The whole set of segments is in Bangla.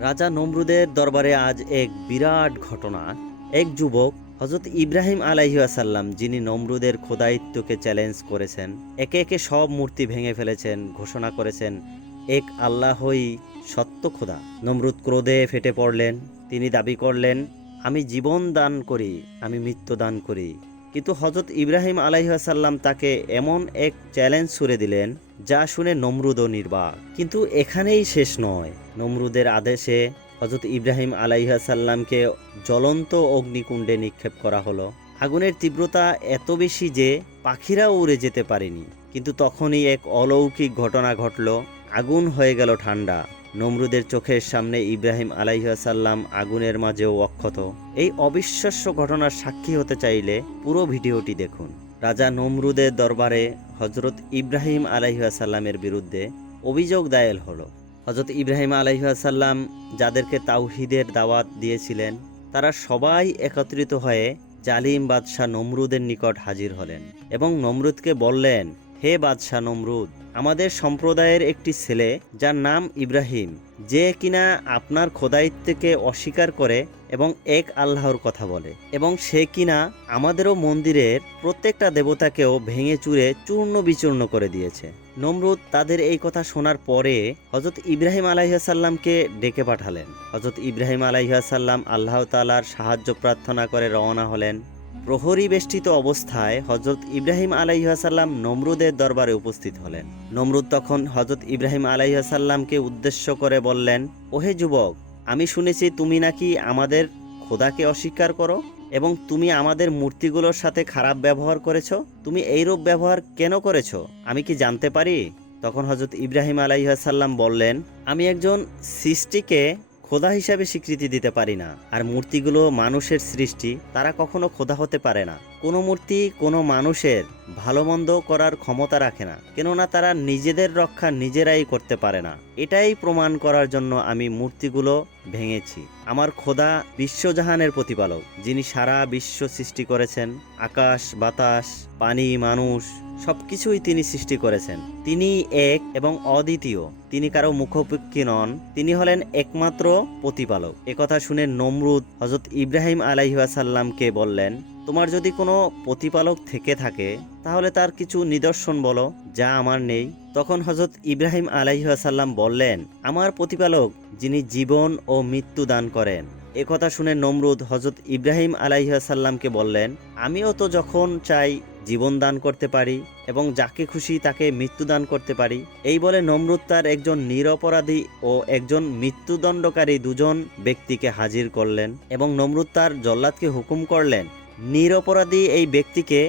রাজা নমরুদের দরবারে আজ এক বিরাট ঘটনা। এক যুবক হযরত ইব্রাহিম আলাইহিসসালাম, যিনি নমরুদের খোদাইত্বকে চ্যালেঞ্জ করেছেন, একে একে সব মূর্তি ভেঙে ফেলেছেন, ঘোষণা করেছেন এক আল্লাহই সত্য খোদা। নমরুদ ক্রোধে ফেটে পড়লেন। তিনি দাবি করলেন, আমি জীবন দান করি, আমি মৃত্যু দান করি। কিন্তু হযরত ইব্রাহিম আলাইহিসসালাম তাকে এমন এক চ্যালেঞ্জ ছুড়ে দিলেন যা শুনে নমরুদও নির্বাক। কিন্তু এখানেই শেষ নয়। নমরুদের আদেশে হযরত ইব্রাহিম আলাইহিসসালামকে জ্বলন্ত অগ্নিকুণ্ডে নিক্ষেপ করা হলো। আগুনের তীব্রতা এত বেশি যে পাখিরাও উড়ে যেতে পারেনি। কিন্তু তখনই এক অলৌকিক ঘটনা ঘটল। আগুন হয়ে গেল ঠান্ডা। নমরুদের চোখের সামনে ইব্রাহিম আলাইহিসসালাম আগুনের মাঝেও অক্ষত। এই অবিশ্বাস্য ঘটনার সাক্ষী হতে চাইলে পুরো ভিডিওটি দেখুন। রাজা নমরুদের দরবারে হযরত ইব্রাহিম আলাইহিসসালামের বিরুদ্ধে অভিযোগ দায়ের হলো। হযরত ইব্রাহিম আলাইহিসসালাম যাদেরকে তাওহীদের দাওয়াত দিয়েছিলেন, তারা সবাই একত্রিত হয়ে জালিম বাদশাহ নমরুদের নিকট হাজির হলেন এবং নমরুদকে বললেন, হে বাদশাহ নমরুদ, আমাদের সম্প্রদায়ের একটি ছেলে যার নাম ইব্রাহিম, যে কিনা আপনার খোদাইত্বকে অস্বীকার করে এবং এক আল্লাহর কথা বলে, এবং সে কিনা আমাদেরও মন্দিরের প্রত্যেকটা দেবতাকেও ভেঙে চুরে চূর্ণ বিচূর্ণ করে দিয়েছে। নমরুদ তাদের এই কথা শোনার পরে হযরত ইব্রাহিম আলাইহিসসালামকে ডেকে পাঠালেন। হযরত ইব্রাহিম আলাইহিসসালাম আল্লাহ তাআলার সাহায্য প্রার্থনা করে রওনা হলেন। প্রহরী বেষ্টিত অবস্থায় হযরত ইব্রাহিম আলাইহিসসালাম নমরুদের দরবারে উপস্থিত হলেন। নমরুদ তখন হযরত ইব্রাহিম আলাইহিসসালামকে উদ্দেশ্য করে বললেন, ওহে যুবক, আমি শুনেছি তুমি নাকি আমাদের খোদাকে অস্বীকার করো এবং তুমি আমাদের মূর্তিগুলোর সাথে খারাপ ব্যবহার করেছো। তুমি এইরূপ ব্যবহার কেন করেছো, আমি কি জানতে পারি? তখন হযরত ইব্রাহিম আলাইহিসসালাম বললেন, আমি একজন সৃষ্টিকে খোদা হিসাবে স্বীকৃতি দিতে পারি না, আর মূর্তিগুলো মানুষের সৃষ্টি, তারা কখনো খোদা হতে পারে না। কোনো মূর্তি কোনো মানুষের ভালো মন্দ করার ক্ষমতা রাখে না, কেননা তারা নিজেদের রক্ষা নিজেরাই করতে পারে না। এটাই প্রমাণ করার জন্য আমি মূর্তিগুলো ভেঙেছি। আমার খোদা বিশ্বজাহানের প্রতিপালক, যিনি সারা বিশ্ব সৃষ্টি করেছেন। আকাশ, বাতাস, পানি, মানুষ সবকিছুই তিনি সৃষ্টি করেছেন। তিনি এক এবং অদ্বিতীয়। তিনি কারো মুখাপেক্ষী নন। তিনি হলেন একমাত্র প্রতিপালক। একথা শুনে নমরুদ হযরত ইব্রাহিম আলাইহিসসালামকে বললেন, তোমার যদি কোনো প্রতিপালক থেকে থাকে তাহলে তার কিছু নিদর্শন বলো যা আমার নেই। তখন হযরত ইব্রাহিম আলাইহিসসালাম বললেন, আমার প্রতিপালক যিনি জীবন ও মৃত্যু দান করেন। একথা শুনে নমরুদ হযরত ইব্রাহিম আলাইহিসসালামকে বললেন, আমিও তো যখন চাই জীবন দান করতে পারি এবং যাকে খুশি তাকে মৃত্যু দান করতে পারি। এই বলে নমরুদ তার একজন নিরপরাধী ও একজন মৃত্যুদণ্ডকারী দুজন ব্যক্তিকে হাজির করলেন এবং নমরুদ তার জল্লাদকে হুকুম করলেন নিরপরাধী এই ব্যক্তিকে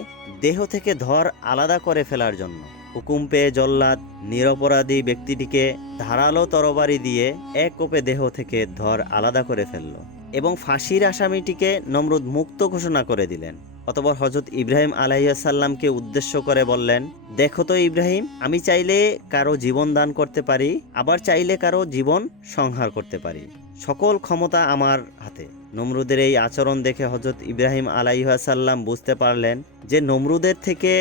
দেহ থেকে ধর আলাদা করে ফেলার জন্য। হুকুম পেয়ে জল্লাদ নিরপরাধী ব্যক্তিটিকে ধারালো তরবারি দিয়ে এক কোপে দেহ থেকে ধর আলাদা করে ফেলল এবং ফাঁসির আসামিটিকে নমরুদ মুক্ত ঘোষণা করে দিলেন। অতঃপর হযরত ইব্রাহিম আলাইহিসসালামকে উদ্দেশ্য করে বললেন, দেখো তো ইব্রাহিম, আমি চাইলে কারো জীবন দান করতে পারি, আবার চাইলে কারো জীবন সংহার করতে পারি। সকল ক্ষমতা আমার হাতে। নমরুদের এই আচরণ দেখে হযরত ইব্রাহিম আলাইহিসসালাম বুঝতে পারলেন যে নমরুদের থেকে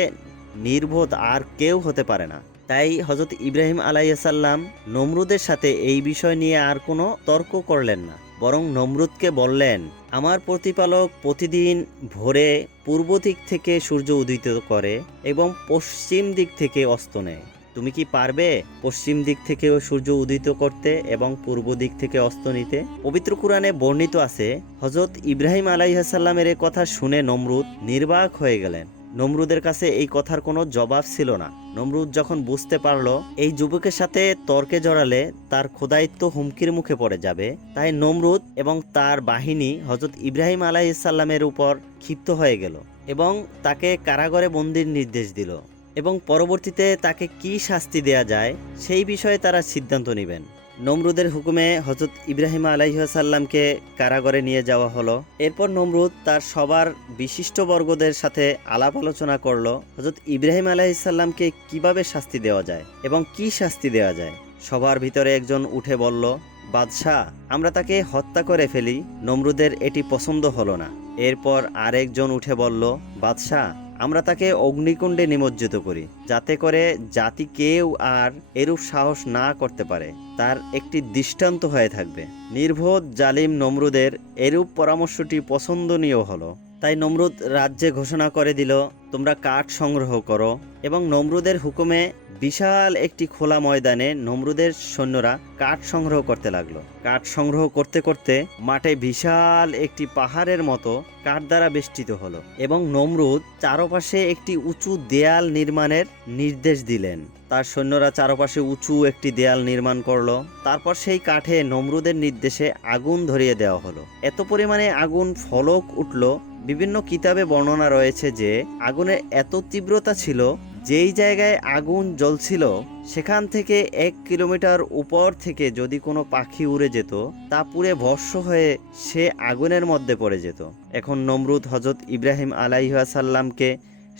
নির্বোধ আর কেউ হতে পারে না। তাই হযরত ইব্রাহিম আলাইহিসসালাম নমরুদের সাথে এই বিষয় নিয়ে আর কোনো তর্ক করলেন না, বরং নমরুদকে বললেন, আমার প্রতিপালক প্রতিদিন ভোরে পূর্ব দিক থেকে সূর্য উদিত করে এবং পশ্চিম দিক থেকে অস্ত নেয়। তুমি কি পারবে পশ্চিম দিক থেকেও সূর্য উদিত করতে এবং পূর্ব দিক থেকে অস্ত নিতে? পবিত্র কুরআনে বর্ণিত আছে, হযরত ইব্রাহিম আলাইহিসসালামের এই কথা শুনে নমরুদ নির্বাক হয়ে গেলেন। নমরুদের কাছে এই কথার কোনো জবাব ছিল না। নমরুদ যখন বুঝতে পারল এই যুবকের সাথে তর্কে জড়ালে তার খোদাইত্ব হুমকির মুখে পড়ে যাবে, তাই নমরুদ এবং তার বাহিনী হযরত ইব্রাহিম আলাইহিসসালামের উপর ক্ষিপ্ত হয়ে গেল এবং তাকে কারাগারে বন্দির নির্দেশ দিল এবং পরবর্তীতে তাকে কি শাস্তি দেয়া যায় সেই বিষয়ে তারা সিদ্ধান্ত নেবেন। নমরুদের হুকুমে হযরত ইব্রাহিম আলাইহিসসালামকে কারাগারে নিয়ে যাওয়া হলো। এরপর নমরুদ তার সবার বিশিষ্ট বর্গদের সাথে আলাপ আলোচনা করলো হযরত ইব্রাহিম আলাইহিসসালামকে কিভাবে শাস্তি দেওয়া যায় এবং কি শাস্তি দেওয়া যায়। সবার ভিতরে একজন উঠে বলল, বাদশাহ, আমরা তাকে হত্যা করে ফেলি। নমরুদের এটি পছন্দ হলো না। এরপর আরেকজন উঠে বলল, বাদশাহ, আমরা তাকে অগ্নিকুণ্ডে নিমজ্জিত করি, যাতে করে জাতি কেউ আর এরূপ সাহস না করতে পারে। তার একটি দৃষ্টান্ত হয়ে থাকবে। নির্বোধ জালিম নমরুদের এরূপ পরামর্শটি পছন্দনীয় হলো। তাই নমরুদ রাজ্যে ঘোষণা করে দিল, তোমরা কাঠ সংগ্রহ করো। এবং নমরুদের হুকুমে বিশাল একটি খোলা ময়দানে নমরুদের সৈন্যরা কাঠ সংগ্রহ করতে লাগলো। কাঠ সংগ্রহ করতে করতে মাঠে বিশাল একটি পাহাড়ের মতো কাঠ দ্বারা বেষ্টিত হলো এবং নমরুদ চারপাশে একটি উঁচু দেয়াল নির্মাণের নির্দেশ দিলেন। তার সৈন্যরা চারপাশে উঁচু একটি দেয়াল নির্মাণ করলো। তারপর সেই কাঠে নমরুদের নির্দেশে আগুন ধরিয়ে দেওয়া হলো। এত পরিমাণে আগুন ফলক উঠল, বিভিন্ন কিতাবে বর্ণনা রয়েছে যে আগুনের এত তীব্রতা ছিল, যেই জায়গায় আগুন জ্বলছিল সেখান থেকে 1 কিলোমিটার উপর থেকে যদি কোনো পাখি উড়ে যেত, তা পুড়ে ভস্ম হয়ে সে আগুনের মধ্যে পড়ে যেত। এখন নমরুদ হযরত ইব্রাহিম আলাইহিসসালামকে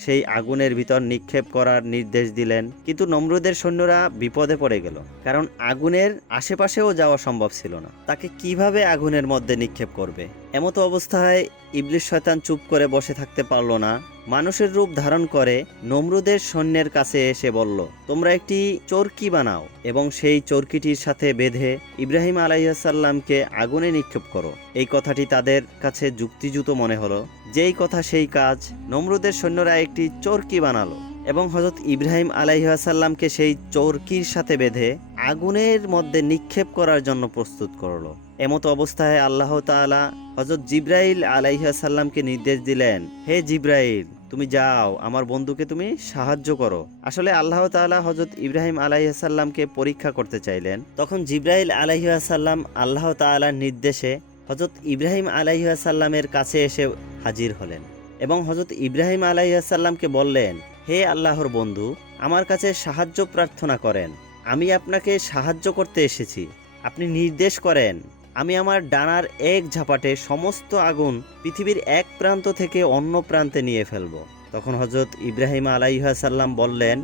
সেই আগুনের ভিতর নিক্ষেপ করার নির্দেশ দিলেন, কিন্তু নমরুদের সৈন্যরা বিপদে পড়ে গেল, কারণ আগুনের আশেপাশেও যাওয়া সম্ভব ছিল না। তাকে কিভাবে আগুনের মধ্যে নিক্ষেপ করবে? এমতো অবস্থায় ইবলিস শয়তান চুপ করে বসে থাকতে পারল না। মানুষের রূপ ধারণ করে নমরুদের সৈন্যের কাছে এসে বলল, তোমরা একটি চরকি বানাও এবং সেই চরকিটির সাথে বেঁধে ইব্রাহিম আলাইহিসসালামকে আগুনে নিক্ষেপ করো। এই কথাটি তাদের কাছে যুক্তিযুক্ত মনে হলো। যেই কথা সেই কাজ। নমরুদের সৈন্যরা একটি চরকি বানালো এবং হযরত ইব্রাহিম আলাইহিসসালামকে সেই চরকির সাথে বেঁধে আগুনের মধ্যে নিক্ষেপ করার জন্য প্রস্তুত করলো। এমতো অবস্থায় আল্লাহ তাআলা হযরত জিবরাইল আলাইহিসসালামকে নির্দেশ দিলেন, হে জিবরাইল, তুমি যাও, আমার বন্ধুকে তুমি সাহায্য করো। আসলে আল্লাহ তাআলা হযরত ইব্রাহিম আলাইহিসসালামকে পরীক্ষা করতে চাইলেন। তখন জিবরাইল আলাইহিসসালাম আল্লাহ তাআলার নির্দেশে হযরত ইব্রাহিম আলাইহিসসালামের কাছে এসে হাজির হলেন এবং হযরত ইব্রাহিম আলাইহিসসালামকে বললেন, হে আল্লাহর বন্ধু, আমার কাছে সাহায্য প্রার্থনা করেন। আমি আপনাকে সাহায্য করতে এসেছি। আপনি নির্দেশ করেন, আমি আমার ডানার এক ঝাপটে সমস্ত আগুন পৃথিবীর এক প্রান্ত থেকে অন্য প্রান্তে নিয়ে ফেলব। তখন হযরত ইব্রাহিম আলাইহিসসালাম বললেন,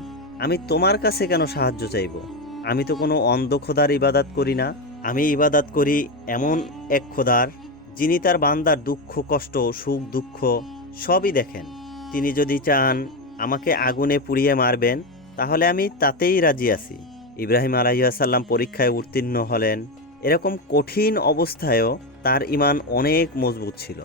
আমি তোমার কাছে কেন সাহায্য চাইব? আমি তো কোনো অন্ধ খোদার ইবাদত করি না। আমি ইবাদত করি এমন এক খোদার, যিনি তার বান্দার দুঃখ কষ্ট সুখ দুঃখ সবই দেখেন। তিনি যদি চান আমাকে আগুনে পুড়িয়ে মারবেন, তাহলে আমি তাতেই রাজি আছি। ইব্রাহিম আলাইহিসসালাম পরীক্ষায় উত্তীর্ণ হলেন। এরকম কঠিন অবস্থায়ও তার ঈমান অনেক মজবুত ছিল।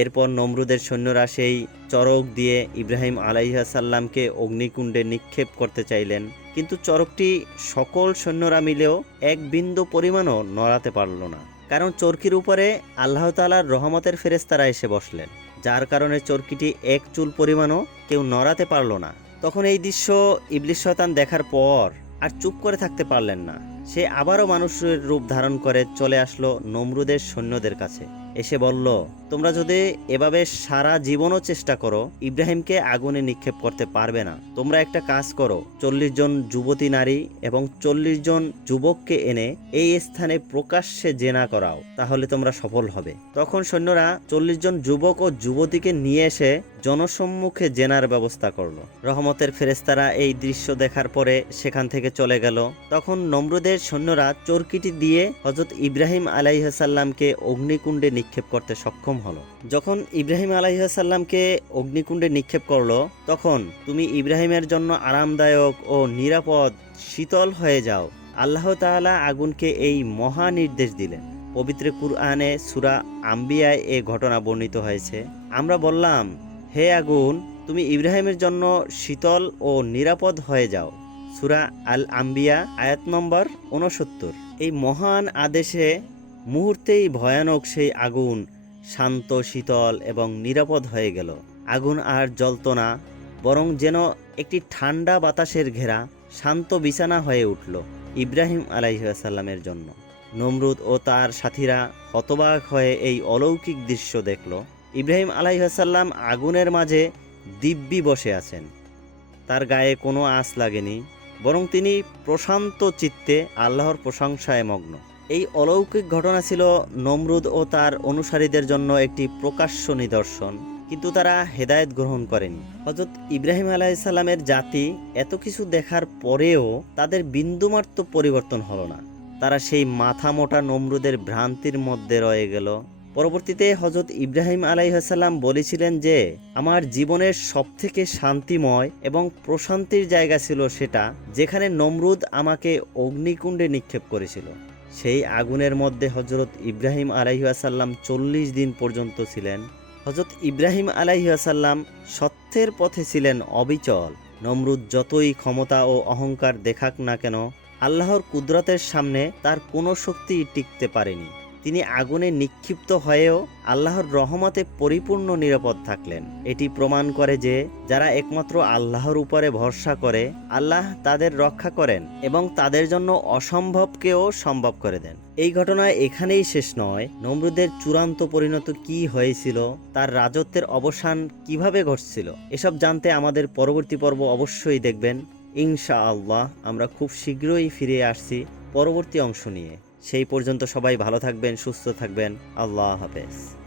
এরপর নমরুদের সৈন্যরা সেই চরক দিয়ে ইব্রাহিম আলাইহিসসালামকে অগ্নিকুণ্ডে নিক্ষেপ করতে চাইলেন, কিন্তু চরকটি সকল সৈন্যরা মিলেও এক বিন্দু পরিমাণও নড়াতে পারল না, কারণ চরকির উপরে আল্লাহ তাআলার রহমতের ফেরেশতারা এসে বসলেন, যার কারণে চরকিটি এক চুল পরিমাণও কেউ নড়াতে পারল না। তখন এই দৃশ্য ইবলিস শয়তান দেখার পর আর চুপ করে থাকতে পারলেন না। সে আবারও মানুষের রূপ ধারণ করে চলে আসলো নমরুদের সৈন্যদের কাছে। এসে বলল, তোমরা যদি এভাবে সারা জীবনও চেষ্টা করো, ইব্রাহিমকে আগুনে নিক্ষেপ করতে পারবে না। তোমরা একটা কাজ করো, 40 জন যুবতী নারী এবং 40 জন যুবককে এনে এই স্থানে প্রকাশ্যে জেনা করাও, তাহলে তোমরা সফল হবে। তখন সৈন্যরা 40 জন যুবক ও যুবতীকে নিয়ে এসে জনসম্মুখে জেনার ব্যবস্থা করলো। রহমতের ফেরেশতারা এই দৃশ্য দেখার পরে সেখান থেকে চলে গেল। তখন নমরুদের সৈন্যরা চরকিটি দিয়ে হযরত ইব্রাহিম আলাইহিসসালামকে অগ্নিকুণ্ডে নিক্ষেপ করতে সক্ষম হলো। যখন ইব্রাহিম আলাইহিসসালামকে অগ্নিকুণ্ডে নিক্ষেপ করলো, তখন তুমি ইব্রাহিমের জন্য আরামদায়ক ও নিরাপদ শীতল হয়ে যাও। আল্লাহ তাআলা আগুনকে এই মহা নির্দেশ দিলেন। পবিত্র কুরআনে সূরা আম্বিয়ায় এই ঘটনা বর্ণিত হয়েছে। আমরা বললাম, হে আগুন, তুমি ইব্রাহিমের জন্য শীতল ও নিরাপদ হয়ে যাও। সূরা আল আম্বিয়া আয়াত নম্বর 69। এই মহান আদেশে মুহূর্তেই ভয়ানক সেই আগুন শান্ত শীতল এবং নিরাপদ হয়ে গেল। আগুন আর জ্বলত না, বরং যেন একটি ঠান্ডা বাতাসের ঘেরা শান্ত বিছানা হয়ে উঠল ইব্রাহিম আলাইহিসসালামের জন্য। নমরুদ ও তার সাথীরা হতবাক হয়ে এই অলৌকিক দৃশ্য দেখল। ইব্রাহিম আলাইহিসসালাম আগুনের মাঝে দিব্যি বসে আছেন। তার গায়ে কোনো আঁচ লাগেনি, বরং তিনি প্রশান্ত চিত্তে আল্লাহর প্রশংসায় মগ্ন। এই অলৌকিক ঘটনা ছিল নমরুদ ও তার অনুসারীদের জন্য একটি প্রকাশ্য নিদর্শন, কিন্তু তারা হেদায়েত গ্রহণ করেনি। হযরত ইব্রাহিম আলাইহিসসালামের জাতি এত কিছু দেখার পরেও তাদের বিন্দুমাত্র পরিবর্তন হলো না। তারা সেই মাথা মোটা নমরুদের ভ্রান্তির মধ্যে রয়ে গেল। পরবর্তীতে হযরত ইব্রাহিম আলাইহিসসালাম বলেছিলেন যে আমার জীবনের সবথেকে শান্তিময় এবং প্রশান্তির জায়গা ছিল সেটা যেখানে নমরুদ আমাকে অগ্নিকুণ্ডে নিক্ষেপ করেছিল। সেই আগুনের মধ্যে হযরত ইব্রাহিম আলাইহিসসালাম 40 দিন পর্যন্ত ছিলেন। হযরত ইব্রাহিম আলাইহিসসালাম সত্যের পথে ছিলেন অবিচল। নমরুদ যতই ক্ষমতা ও অহংকার দেখাক না কেন, আল্লাহর কুদরতের সামনে তার কোনো শক্তি টিকতে পারেনি। তিনি আগুনে নিক্ষিপ্ত হয়েও আল্লাহর রহমতে পরিপূর্ণ নিরাপদ থাকলেন। এটি প্রমাণ করে যে যারা একমাত্র আল্লাহর উপরে ভরসা করে, আল্লাহ তাদের রক্ষা করেন এবং তাদের জন্য অসম্ভবকেও সম্ভব করে দেন। এই ঘটনা এখানেই শেষ নয়। নমরুদের চূড়ান্ত পরিণত কি হয়েছিল, তার রাজত্বের অবসান কিভাবে ঘটছিল, এসব জানতে আমাদের পরবর্তী পর্ব অবশ্যই দেখবেন। ইনশাআল্লাহ আমরা খুব শীঘ্রই ফিরে আসছি পরবর্তী অংশ নিয়ে। সেই পর্যন্ত সবাই ভালো থাকবেন, সুস্থ থাকবেন। আল্লাহ হাফেজ।